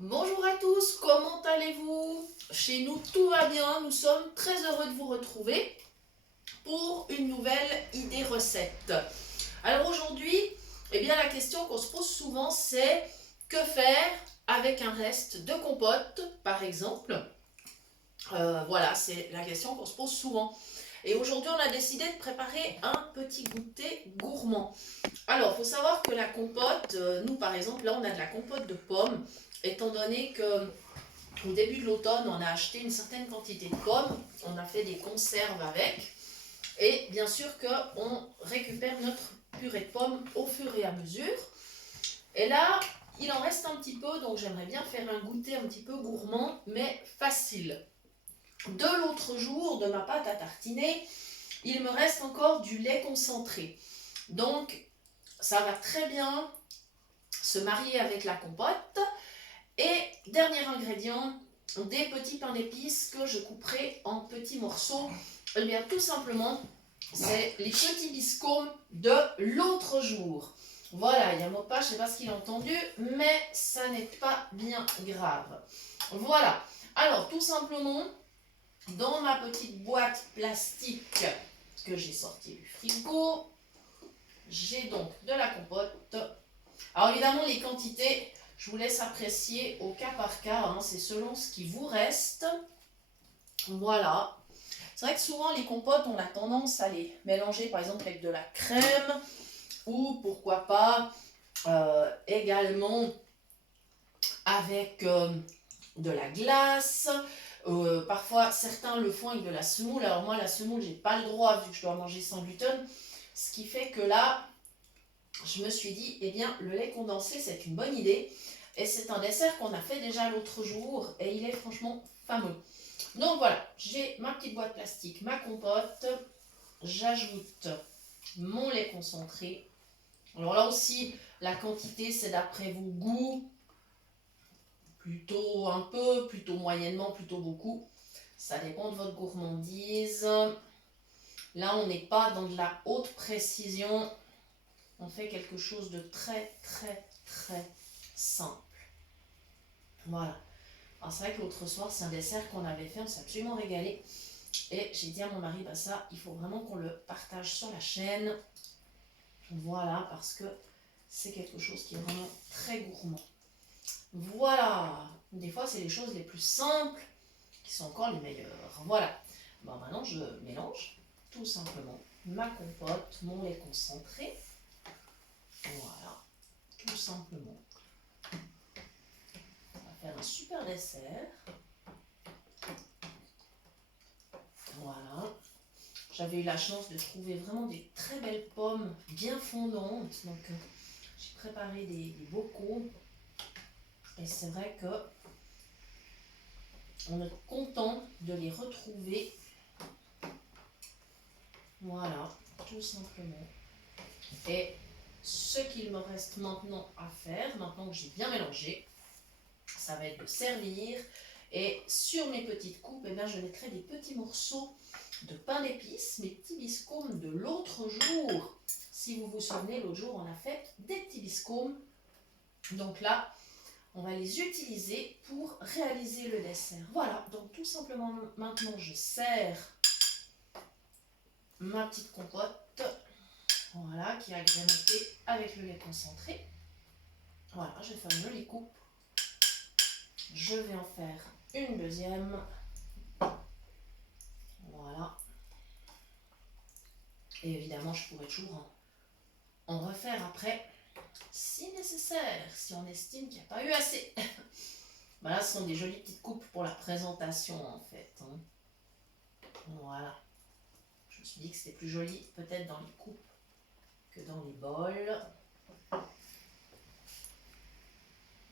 Bonjour à tous, comment allez-vous? Chez nous, tout va bien, nous sommes très heureux de vous retrouver pour une nouvelle idée recette. Alors aujourd'hui, la question qu'on se pose souvent, c'est que faire avec un reste de compote, par exemple. Voilà, c'est la question qu'on se pose souvent. Et aujourd'hui, on a décidé de préparer un petit goûter gourmand. Alors, il faut savoir que la compote, nous par exemple, là on a de la compote de pommes, étant donné que au début de l'automne, on a acheté une certaine quantité de pommes, on a fait des conserves avec, et bien sûr qu'on récupère notre purée de pommes au fur et à mesure. Et là, il en reste un petit peu, donc j'aimerais bien faire un goûter un petit peu gourmand, mais facile. De l'autre jour, de ma pâte à tartiner, il me reste encore du lait concentré. Donc, ça va très bien se marier avec la compote. Et dernier ingrédient, des petits pains d'épices que je couperai en petits morceaux. Eh bien, tout simplement, c'est les petits biscombes de l'autre jour. Voilà, il y a Mopa, je ne sais pas ce qu'il a entendu, mais ça n'est pas bien grave. Voilà. Alors, tout simplement, dans ma petite boîte plastique que j'ai sortie du frigo, j'ai donc de la compote. Alors évidemment, les quantités, je vous laisse apprécier au cas par cas, hein, c'est selon ce qui vous reste. Voilà. C'est vrai que souvent les compotes, on a tendance à les mélanger par exemple avec de la crème ou pourquoi pas également avec de la glace. Parfois, certains le font avec de la semoule. Alors moi, la semoule, j'ai pas le droit vu que je dois manger sans gluten. Ce qui fait que là, je me suis dit, eh bien, le lait condensé, c'est une bonne idée. Et c'est un dessert qu'on a fait déjà l'autre jour et il est franchement fameux. Donc voilà, j'ai ma petite boîte plastique, ma compote. J'ajoute mon lait concentré. Alors là aussi, la quantité, c'est d'après vos goûts. Plutôt un peu, plutôt moyennement, plutôt beaucoup. Ça dépend de votre gourmandise. Là, on n'est pas dans de la haute précision. On fait quelque chose de très, très, très simple. Voilà. Alors c'est vrai que l'autre soir, c'est un dessert qu'on avait fait, on s'est absolument régalé. Et j'ai dit à mon mari, bah ça, il faut vraiment qu'on le partage sur la chaîne. Voilà, parce que c'est quelque chose qui est vraiment très gourmand. Voilà. Des fois, c'est les choses les plus simples qui sont encore les meilleures. Voilà. Bon, maintenant, je mélange tout simplement ma compote, mon lait concentré. Voilà. Tout simplement. On va faire un super dessert. Voilà. J'avais eu la chance de trouver vraiment des très belles pommes bien fondantes. Donc, j'ai préparé des bocaux. Et c'est vrai que on est content de les retrouver. Voilà, tout simplement. Et ce qu'il me reste maintenant à faire, maintenant que j'ai bien mélangé, ça va être de servir. Et sur mes petites coupes, eh bien, je mettrai des petits morceaux de pain d'épices, mes petits biscombes de l'autre jour. Si vous vous souvenez, l'autre jour, on a fait des petits biscombes. Donc là, on va les utiliser pour réaliser le dessert. Voilà, donc tout simplement, maintenant, je sers ma petite compote. Voilà, qui est agrémentée avec le lait concentré. Voilà, je vais faire une jolie coupe. Je vais en faire une deuxième. Voilà. Et évidemment, je pourrais toujours en refaire après, si nécessaire, si on estime qu'il n'y a pas eu assez. Voilà, ce sont des jolies petites coupes pour la présentation en fait. Voilà. Je me suis dit que c'était plus joli peut-être dans les coupes que dans les bols.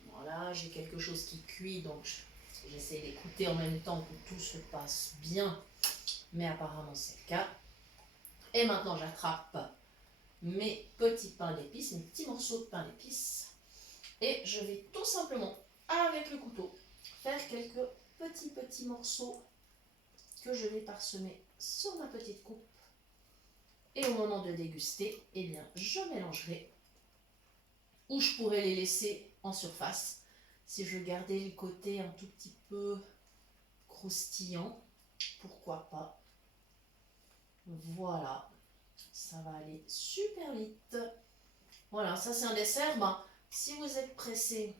Voilà, j'ai quelque chose qui cuit, donc j'essaie d'écouter en même temps que tout se passe bien. Mais apparemment c'est le cas. Et maintenant j'attrape mes petits pains d'épices, mes petits morceaux de pain d'épices. Et je vais tout simplement, avec le couteau, faire quelques petits morceaux que je vais parsemer sur ma petite coupe. Et au moment de déguster, eh bien, je mélangerai. Ou je pourrais les laisser en surface. Si je gardais le côté un tout petit peu croustillant, pourquoi pas. Voilà, ça va aller super vite. Voilà, ça c'est un dessert. Ben, si vous êtes pressé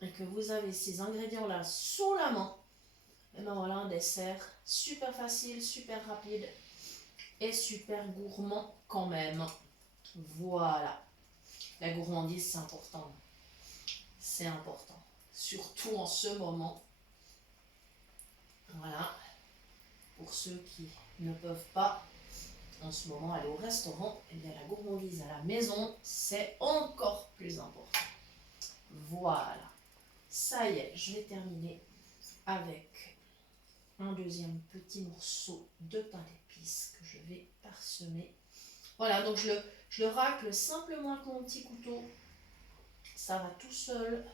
et que vous avez ces ingrédients-là sous la main, et ben voilà un dessert super facile, super rapide et super gourmand quand même. Voilà, la gourmandise c'est important. C'est important, surtout en ce moment. Voilà, pour ceux qui ne peuvent pas en ce moment aller au restaurant, et bien la gourmandise à la maison, c'est encore plus important. Voilà, ça y est, je vais terminer avec un deuxième petit morceau de pain d'épices que je vais parsemer. Voilà, donc je le racle simplement avec mon petit couteau. Ça va tout seul.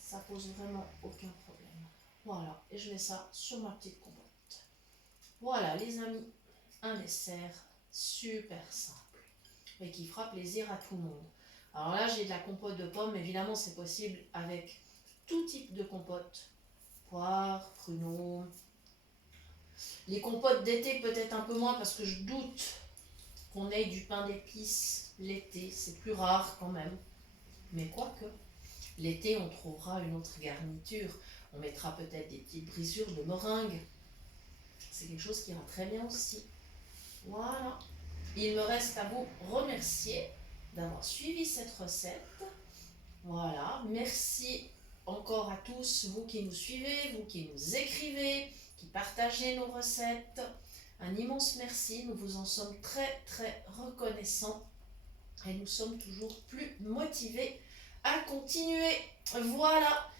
Ça pose vraiment aucun problème. Voilà, et je mets ça sur ma petite compote. Voilà les amis, un dessert super simple et qui fera plaisir à tout le monde. Alors là j'ai de la compote de pommes, évidemment c'est possible avec tout type de compote. Poire, pruneaux. Les compotes d'été peut-être un peu moins parce que je doute qu'on ait du pain d'épices l'été, c'est plus rare quand même. Mais quoique, l'été on trouvera une autre garniture. On mettra peut-être des petites brisures de meringue. C'est quelque chose qui ira très bien aussi. Voilà. Il me reste à vous remercier d'avoir suivi cette recette. Voilà. Merci encore à tous, vous qui nous suivez, vous qui nous écrivez, qui partagez nos recettes. Un immense merci. Nous vous en sommes très très reconnaissants. Et nous sommes toujours plus motivés à continuer. Voilà.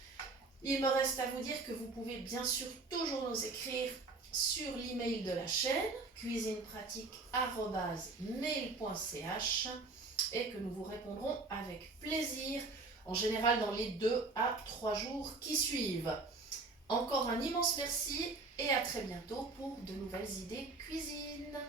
Il me reste à vous dire que vous pouvez bien sûr toujours nous écrire sur l'email de la chaîne cuisinepratique@mail.ch et que nous vous répondrons avec plaisir, en général dans les 2 à 3 jours qui suivent. Encore un immense merci et à très bientôt pour de nouvelles idées cuisine.